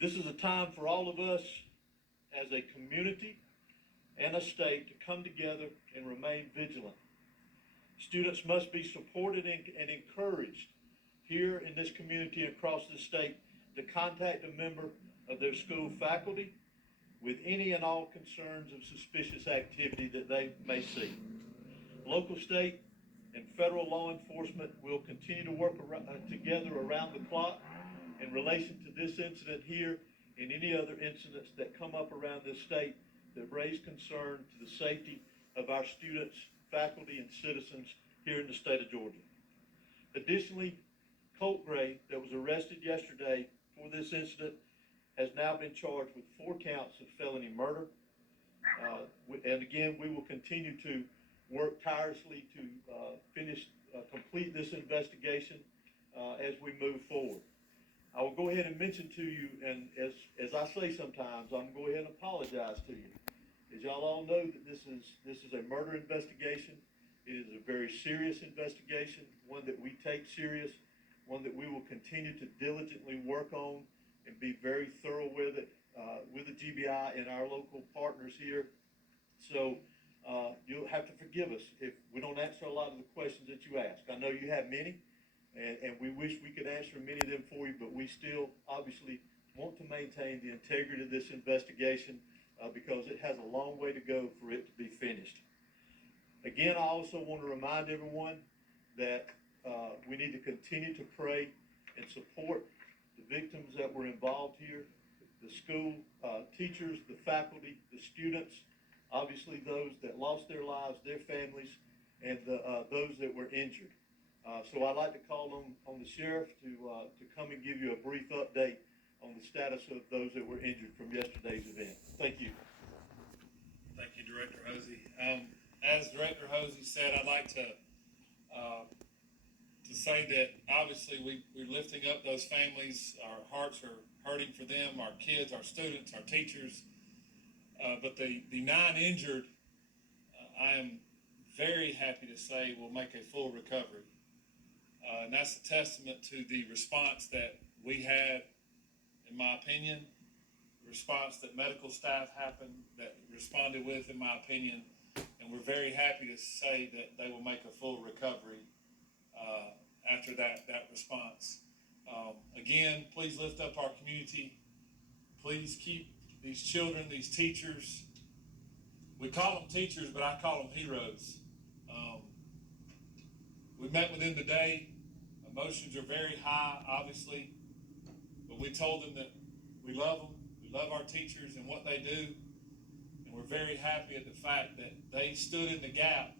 This is a time for all of us as a community and a state to come together and remain vigilant. Students must be supported and encouraged here in this community and across the state to contact a member of their school faculty with any and all concerns of suspicious activity that they may see. Local, state, and federal law enforcement will continue to work together around the clock in relation to this incident here and any other incidents that come up around this state that raise concern to the safety of our students, faculty, and citizens here in the state of Georgia. Additionally, Colt Gray, that was arrested yesterday for this incident, has now been charged with 4 counts of felony murder. And again, we will continue to work tirelessly to complete this investigation as we move forward. I will go ahead and mention to you, and as I say sometimes, I'm going to go ahead and apologize to you. As y'all all know, that this is a murder investigation. It is a very serious investigation, one that we take serious, one that we will continue to diligently work on and be very thorough with it, with the GBI and our local partners here. So you'll have to forgive us if we don't answer a lot of the questions that you ask. I know you have many, and we wish we could answer many of them for you, but we still obviously want to maintain the integrity of this investigation because it has a long way to go for it to be finished. Again, I also want to remind everyone that we need to continue to pray and support the victims that were involved here, the school teachers, the faculty, the students, obviously those that lost their lives, their families, and those that were injured. So I'd like to call on the sheriff to come and give you a brief update on the status of those that were injured from yesterday's event. Thank you. Thank you, Director Hosey. As Director Hosey said, I'd like to say that obviously we're lifting up those families. Our hearts are hurting for them, our kids, our students, our teachers. But the 9 injured, I am very happy to say will make a full recovery. And that's a testament to the response that we had, in my opinion, the response that medical staff responded with, in my opinion. And we're very happy to say that they will make a full recovery after that response. Again, please lift up our community. Please keep these children, these teachers. We call them teachers, but I call them heroes. We met with them today. Emotions are very high, obviously, but we told them that we love them. We love our teachers and what they do, and we're very happy at the fact that they stood in the gap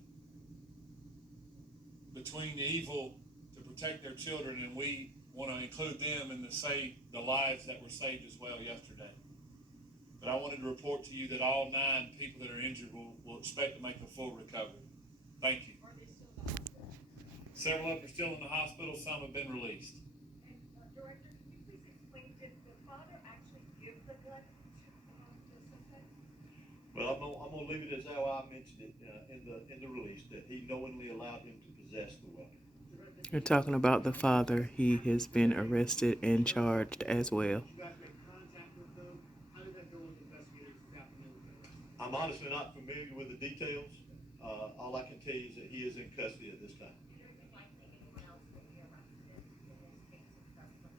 between the evil to protect their children, and we want to include them in the lives that were saved as well yesterday. But I wanted to report to you that all 9 people that are injured will expect to make a full recovery. Thank you. Are they still in the hospital? Several of them are still in the hospital. Some have been released. And Director, can you please explain, did the father actually give the blood to the suspect? Well, I'm gonna leave it as how I mentioned it in the release, that he knowingly allowed him to possess the weapon. You're talking about the father. He has been arrested and charged as well. You guys make contact with them? How did that go with investigators this afternoon with the arrest? I'm honestly not familiar with the details. All I can tell you is that he is in custody at this time. Is it likely anyone else will be arrested in this case successfully?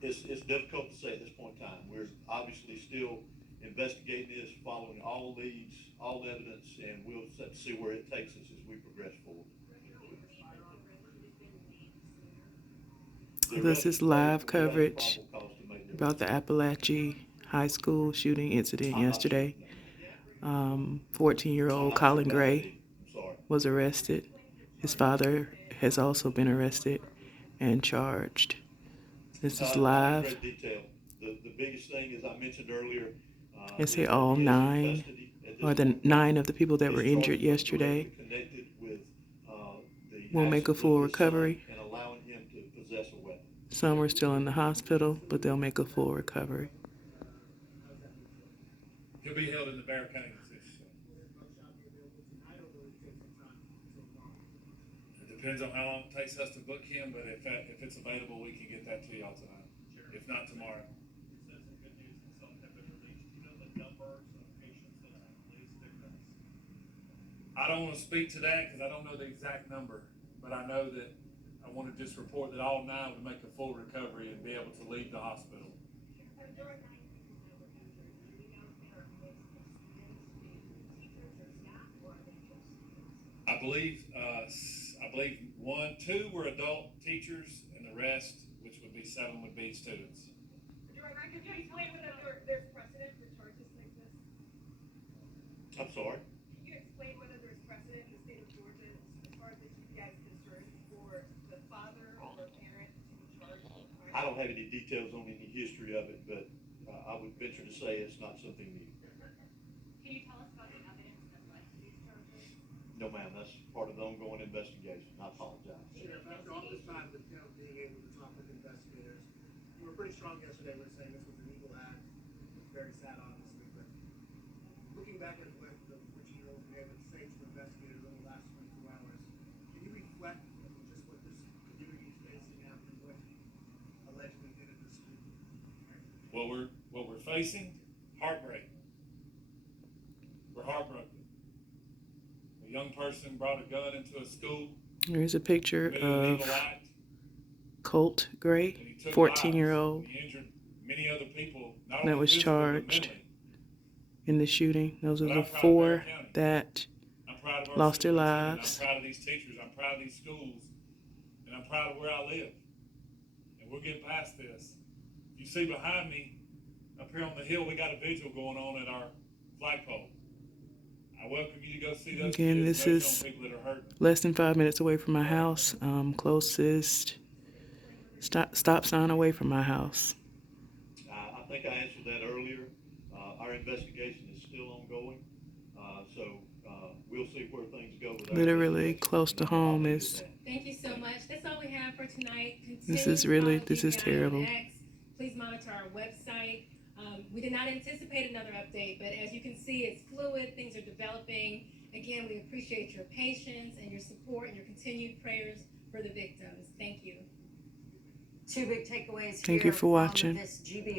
It's difficult to say at this point in time. We're obviously still investigating this, following all leads, all evidence, and we'll see where it takes us as we progress forward. This is live coverage about the Apalachee High School shooting incident yesterday. 14-year-old Colin Gray was arrested. His father has also been arrested and charged. This is live. The biggest thing, as I mentioned earlier, They say all 9, or the 9 of the people that were injured yesterday will make a full recovery. and allowing him to possess a weapon. Some are still in the hospital, but they'll make a full recovery. He'll be held in the Bear County position. It depends on how long it takes us to book him, but if it's available, we can get that to y'all tonight. Sure. if not tomorrow. You said some good news and some have been released. Do you know the numbers of patients that have been released, victims? I don't want to speak to that because I don't know the exact number, but I know that I want to just report that all 9 would make a full recovery and be able to leave the hospital. There are 9 people that were injured. Do we know if they're a mix of students, teachers, or staff, or are they just students? I believe 2 were adult teachers, and the rest, which would be 7, would be students. Director, could you explain whether there's precedent for charges like this? I'm sorry? Can you explain whether there's precedent in the state of Georgia as far as the GBI is concerned for the father or parent to be charged with crime? I don't have any details on any history of it, but I would venture to say it's not something new. Can you tell us about the evidence that led to these charges? No, ma'am, that's part of the ongoing investigation. I apologize. Sheriff, after all this time with him being able to talk with investigators, you were pretty strong yesterday when saying this was an evil act. It's very sad, obviously, but looking back at what you were able to say to investigators over the last 24 hours, can you reflect on just what this community is facing after what allegedly did at this school? What we're facing, heartbreak. We're heartbroken. A young person brought a gun into a school, Here's a picture committed an of evil act, Colt and Gray, he took 14-year-old, lives. He injured many other people, not that only was physically, but charged mentally. in the shooting. Those are But the I'm proud of 4 Marion County. that I'm proud of our lost their superintendent. lives. I'm proud of these teachers. I'm proud of these schools. And I'm proud of where I live. And we're getting past this. You see behind me, up here on the hill, we got a vigil going on at our flagpole. I welcome you to go see those Again, kids, this those is young people that are hurting. less than 5 minutes away from my house. Closest stop sign away from my house. I think I answered that earlier. Our investigation is still ongoing, so we'll see where things go with our Literally investigation. close to I'll home leave it is. at that. Thank you so much. That's all we have for tonight. This is terrible. Please monitor our website. We did not anticipate another update, but as you can see, it's fluid. Things are developing. Again, we appreciate your patience and your support and your continued prayers for the victims. Thank you. 2 big takeaways Thank here you for from watching. this GBI.